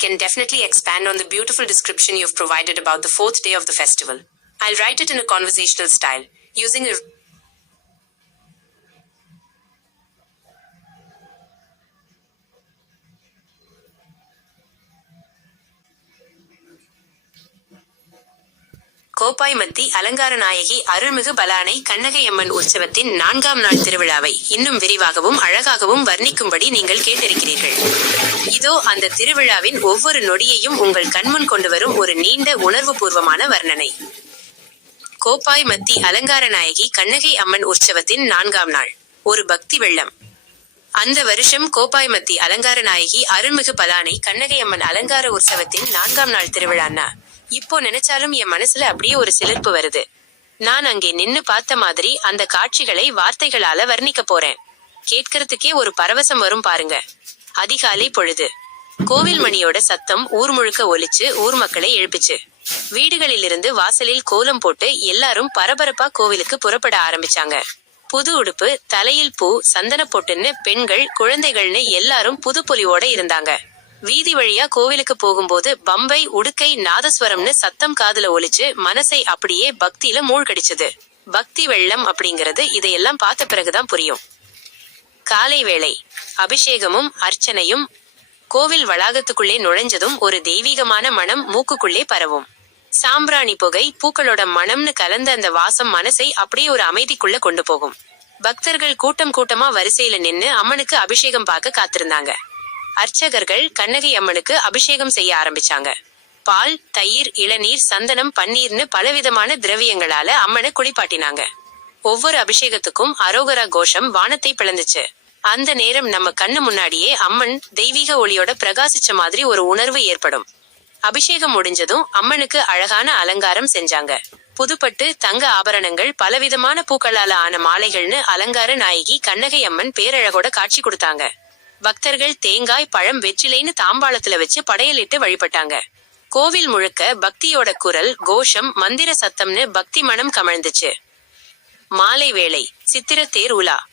can definitely expand on the beautiful description you've provided about the fourth day of the festival. I'll write it in a conversational style, using a கோப்பாய்மத்தி அலங்கார நாயகி அருள்மிகு பலானை கண்ணகையம்மன் உற்சவத்தின் நான்காம் நாள் திருவிழாவை இன்னும் விரிவாகவும் அழகாகவும் வர்ணிக்கும்படி நீங்கள் கேட்டிருக்கிறீர்கள். இதோ அந்த திருவிழாவின் ஒவ்வொரு நொடியையும் உங்கள் கண்முன் கொண்டு வரும் ஒரு நீண்ட உணர்வுபூர்வமான வர்ணனை. கோப்பாய் மத்தி அலங்கார நாயகி கண்ணகை அம்மன் உற்சவத்தின் நான்காம் நாள் ஒரு பக்தி வெள்ளம். அந்த வருஷம் கோப்பாய் மத்தி அலங்கார நாயகி அருள்மிகு பலானை கண்ணகை அம்மன் அலங்கார உற்சவத்தின் நான்காம் நாள் திருவிழான்னா? இப்போ நினைச்சாலும் என் மனசுல அப்படியே ஒரு சிலிர்ப்பு வருது. நான் அங்கே நின்னு பார்த்த மாதிரி அந்த காட்சிகளை வார்த்தைகளால வர்ணிக்க போறேன். கேட்கறதுக்கே ஒரு பரவசம் வரும் பாருங்க. அதிகாலை பொழுது. கோவில் மணியோட சத்தம் ஊர் முழுக்க ஒலிச்சு ஊர் மக்களை எழுப்பிச்சு. வீடுகளிலிருந்து வாசலில் கோலம் போட்டு எல்லாரும் பரபரப்பா கோவிலுக்கு புறப்பட ஆரம்பிச்சாங்க. புது உடுப்பு தலையில் பூ சந்தன போட்டுன்னு பெண்கள் குழந்தைகள்னு எல்லாரும் புது பொலிவோட இருந்தாங்க. வீதி வழியா கோவிலுக்கு போகும்போது பம்பை உடுக்கை நாதஸ்வரம்னு சத்தம் காதுல ஒலிச்சு மனசை அப்படியே பக்தியில மூழ்கடிச்சது. பக்தி வெள்ளம் அப்படிங்கறது இதையெல்லாம் பார்த்த பிறகுதான் புரியும். காலை வேளை அபிஷேகமும் அர்ச்சனையும் கோவில் வளாகத்துக்குள்ளே நுழைஞ்சதும் ஒரு தெய்வீகமான மனம் மூக்குக்குள்ளே பரவும். சாம்பிராணி புகை பூக்களோட மனம்னு கலந்த அந்த வாசம் மனசை அப்படியே ஒரு அமைதிக்குள்ள கொண்டு போகும். பக்தர்கள் கூட்டம் கூட்டமா வரிசையில நின்னு அம்மனுக்கு அபிஷேகம் பார்க்க காத்திருந்தாங்க. அர்ச்சகர்கள் கண்ணகி அம்மனுக்கு அபிஷேகம் செய்ய ஆரம்பிச்சாங்க. பால் தயிர் இளநீர் சந்தனம் பன்னீர்னு பலவிதமான திரவியங்களால அம்மனை குளிப்பாட்டினாங்க. ஒவ்வொரு அபிஷேகத்துக்கும் அரோகரா கோஷம் வானத்தை பிளந்துச்சு. அந்த நேரம் நம்ம கண்ணு முன்னாடியே அம்மன் தெய்வீக ஒளியோட பிரகாசிச்ச மாதிரி ஒரு உணர்வு ஏற்படும். அபிஷேகம் முடிஞ்சதும் அம்மனுக்கு அழகான அலங்காரம் செஞ்சாங்க. புதுப்பட்டு தங்க ஆபரணங்கள் பலவிதமான பூக்களால ஆன மாலைகள்னு அலங்கார நாயகி கண்ணகை அம்மன் பேரழகோட காட்சி கொடுத்தாங்க. பக்தர்கள் தேங்காய் பழம் வெற்றிலைன்னு தாம்பாளத்துல வச்சு படையலிட்டு வழிபட்டாங்க. கோவில் முழுக்க பக்தியோட குரல் கோஷம் மந்திர சத்தம்னு பக்தி மனம் கமழ்ந்துச்சு. மாலை வேளை சித்திர தேர் உலா.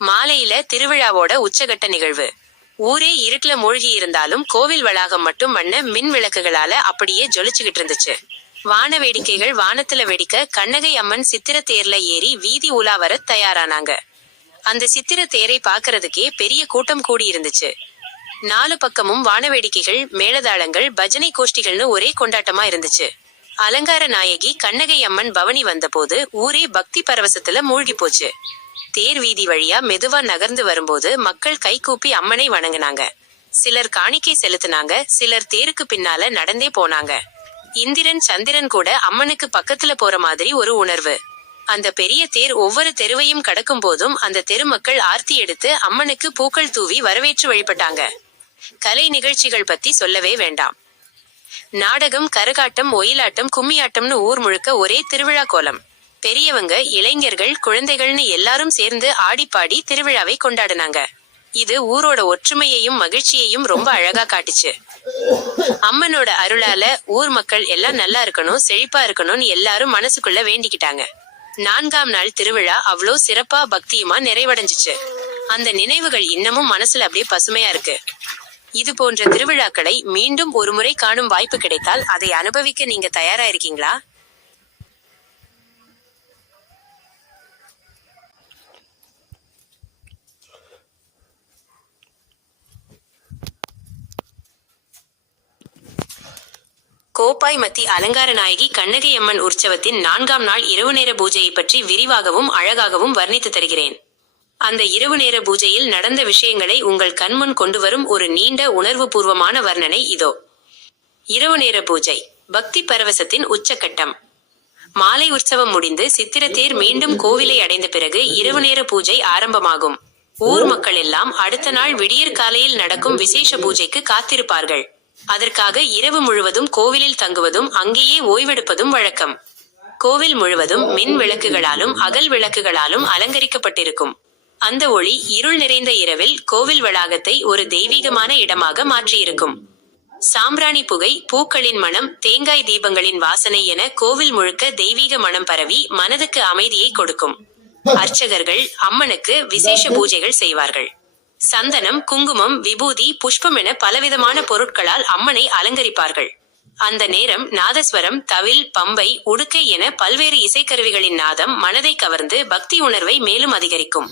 மாலையில திருவிழாவோட உச்சகட்ட நிகழ்வு. ஊரே இருட்டுல மூழ்கி இருந்தாலும் கோவில் வளாகம் மட்டும் மண்ண மின் விளக்குகளால அப்படியே ஜொலிச்சுகிட்டு இருந்துச்சு. வான வேடிக்கைகள் வானத்துல வெடிக்க கண்ணகை அம்மன் சித்திர தேர்ல ஏறி வீதி உலா வர தயாரானாங்க. அந்த சித்திர தேரை பாக்குறதுக்கே பெரிய கூட்டம் கூடி இருந்துச்சு நாலு பக்கமும் வானவேடிக்கைகள் மேளதாளங்கள் பஜனை கோஷ்டிகள்னு ஒரே கொண்டாட்டமா இருந்துச்சு. அலங்கார நாயகி கண்ணகை அம்மன் பவனி வந்தபோது ஊரே பக்தி பரவசத்துல மூழ்கி போச்சு. தேர் வீதி வழியா மெதுவா நகர்ந்து வரும்போது மக்கள் கைகூப்பி அம்மனை வணங்குனாங்க. சிலர் காணிக்கை செலுத்துனாங்க சிலர் தேருக்கு பின்னால நடந்தே போனாங்க. இந்திரன் சந்திரன் கூட அம்மனுக்கு பக்கத்துல போற மாதிரி ஒரு உணர்வு. அந்த பெரிய தேர் ஒவ்வொரு தெருவையும் கடக்கும் போதும் அந்த தெருமக்கள் ஆர்த்தி எடுத்து அம்மனுக்கு பூக்கள் தூவி வரவேற்று வழிபட்டாங்க. கலை நிகழ்ச்சிகள் பத்தி சொல்லவே வேண்டாம். நாடகம் கரகாட்டம் ஒயிலாட்டம் கும்மியாட்டம்னு ஊர் முழுக்க ஒரே திருவிழா கோலம். பெரியவங்க இளைஞர்கள் குழந்தைகள்னு எல்லாரும் சேர்ந்து ஆடிப்பாடி திருவிழாவை கொண்டாடினாங்க. இது ஊரோட ஒற்றுமையையும் மகிழ்ச்சியையும் ரொம்ப அழகா காட்டுச்சு. அம்மனோட அருளால ஊர் மக்கள் எல்லாம் நல்லா இருக்கணும் செழிப்பா இருக்கணும்னு எல்லாரும் மனசுக்குள்ள வேண்டிக்கிட்டாங்க. நான்காம் நாள் திருவிழா அவ்வளோ சிறப்பா பக்தியுமா நிறைவடைஞ்சிச்சு. அந்த நினைவுகள் இன்னமும் மனசுல அப்படியே பசுமையா இருக்கு. இது போன்ற திருவிழாக்களை மீண்டும் ஒரு முறை காணும் வாய்ப்பு கிடைத்தால் அதை அனுபவிக்க நீங்க தயாரா இருக்கீங்களா? கோப்பாய் மத்தி அலங்கார நாயகி அம்மன் உற்சவத்தின் நான்காம் நாள் இரவு நேர பூஜையை பற்றி விரிவாகவும் அழகாகவும் வர்ணித்து தருகிறேன். அந்த இரவு நேர பூஜையில் நடந்த விஷயங்களை உங்கள் கண்முன் கொண்டு வரும் ஒரு நீண்ட உணர்வுபூர்வமான வர்ணனை இதோ. இரவு நேர பூஜை பக்தி பரவசத்தின் உச்சக்கட்டம் மாலை உற்சவம் முடிந்து சித்திரத்தேர் மீண்டும் கோவிலை அடைந்த பிறகு இரவு நேர பூஜை ஆரம்பமாகும். ஊர் மக்கள் எல்லாம் அடுத்த நாள் விடியற் காலையில் நடக்கும் விசேஷ பூஜைக்கு காத்திருப்பார்கள். அதற்காக இரவு முழுவதும் கோவிலில் தங்குவதும் அங்கேயே ஓய்வெடுப்பதும் வழக்கம். கோவில் முழுவதும் மின் விளக்குகளாலும் அகல் விளக்குகளாலும் அலங்கரிக்கப்பட்டிருக்கும். அந்த ஒளி இருள் நிறைந்த இரவில் கோவில் வளாகத்தை ஒரு தெய்வீகமான இடமாக மாற்றியிருக்கும். சாம்பிராணி புகை பூக்களின் மனம் தேங்காய் தீபங்களின் வாசனை என கோவில் முழுக்க தெய்வீக மனம் பரவி மனதுக்கு அமைதியை கொடுக்கும். அர்ச்சகர்கள் அம்மனுக்கு விசேஷ பூஜைகள் செய்வார்கள். சந்தனம் குங்குமம் விபூதி புஷ்பம் என பலவிதமான பொருட்களால் அம்மனை அலங்கரிப்பார்கள். அந்த நேரம் நாதஸ்வரம் தவில் பம்பை உடுக்கை என பல்வேறு இசைக்கருவிகளின் நாதம் மனதை கவர்ந்து பக்தி உணர்வை மேலும் அதிகரிக்கும்.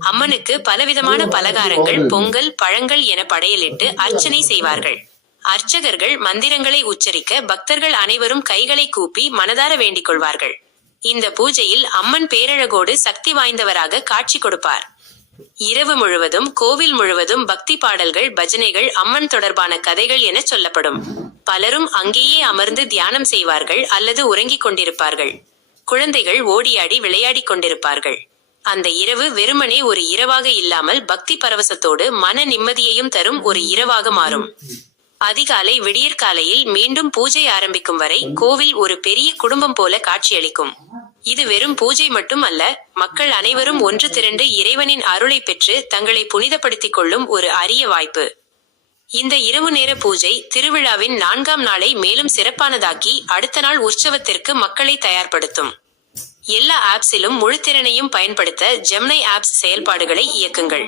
அம்மனுக்கு பலவிதமான பலகாரங்கள் பொங்கல் பழங்கள் என படையலிட்டு அர்ச்சனை செய்வார்கள். அர்ச்சகர்கள் மந்திரங்களை உச்சரிக்க பக்தர்கள் அனைவரும் கைகளை கூப்பி மனதார வேண்டிக் கொள்வார்கள். இந்த பூஜையில் அம்மன் பேரழகோடு சக்தி வாய்ந்தவராக காட்சி கொடுப்பார். இரவு முழுவதும் கோவில் முழுவதும் பக்தி பாடல்கள் பஜனைகள் அம்மன் தொடர்பான கதைகள் என சொல்லப்படும். பலரும் அங்கேயே அமர்ந்து தியானம் செய்வார்கள் அல்லது உறங்கிக் கொண்டிருப்பார்கள். குழந்தைகள் ஓடியாடி விளையாடிக் கொண்டிருப்பார்கள். அந்த இரவு வெறுமனே ஒரு இரவாக இல்லாமல் பக்தி பரவசத்தோடு மன நிம்மதியையும் தரும் ஒரு இரவாக மாறும். அதிகாலை விடியற்காலையில் மீண்டும் பூஜை ஆரம்பிக்கும் வரை கோவில் ஒரு பெரிய குடும்பம் போல காட்சியளிக்கும். இது வெறும் பூஜை மட்டும் அல்ல மக்கள் அனைவரும் ஒன்று திரண்டு இறைவனின் அருளை பெற்று தங்களை புனிதப்படுத்திக் கொள்ளும் ஒரு அரிய வாய்ப்பு. இந்த இரவு நேர பூஜை திருவிழாவின் நான்காம் நாளை மேலும் சிறப்பானதாக்கி அடுத்த நாள் உற்சவத்திற்கு மக்களை தயார்படுத்தும். எல்லா ஆப்ஸிலும் முழு திறனையும் பயன்படுத்த ஜெம்னை ஆப்ஸ் செயல்பாடுகளை இயக்குங்கள்.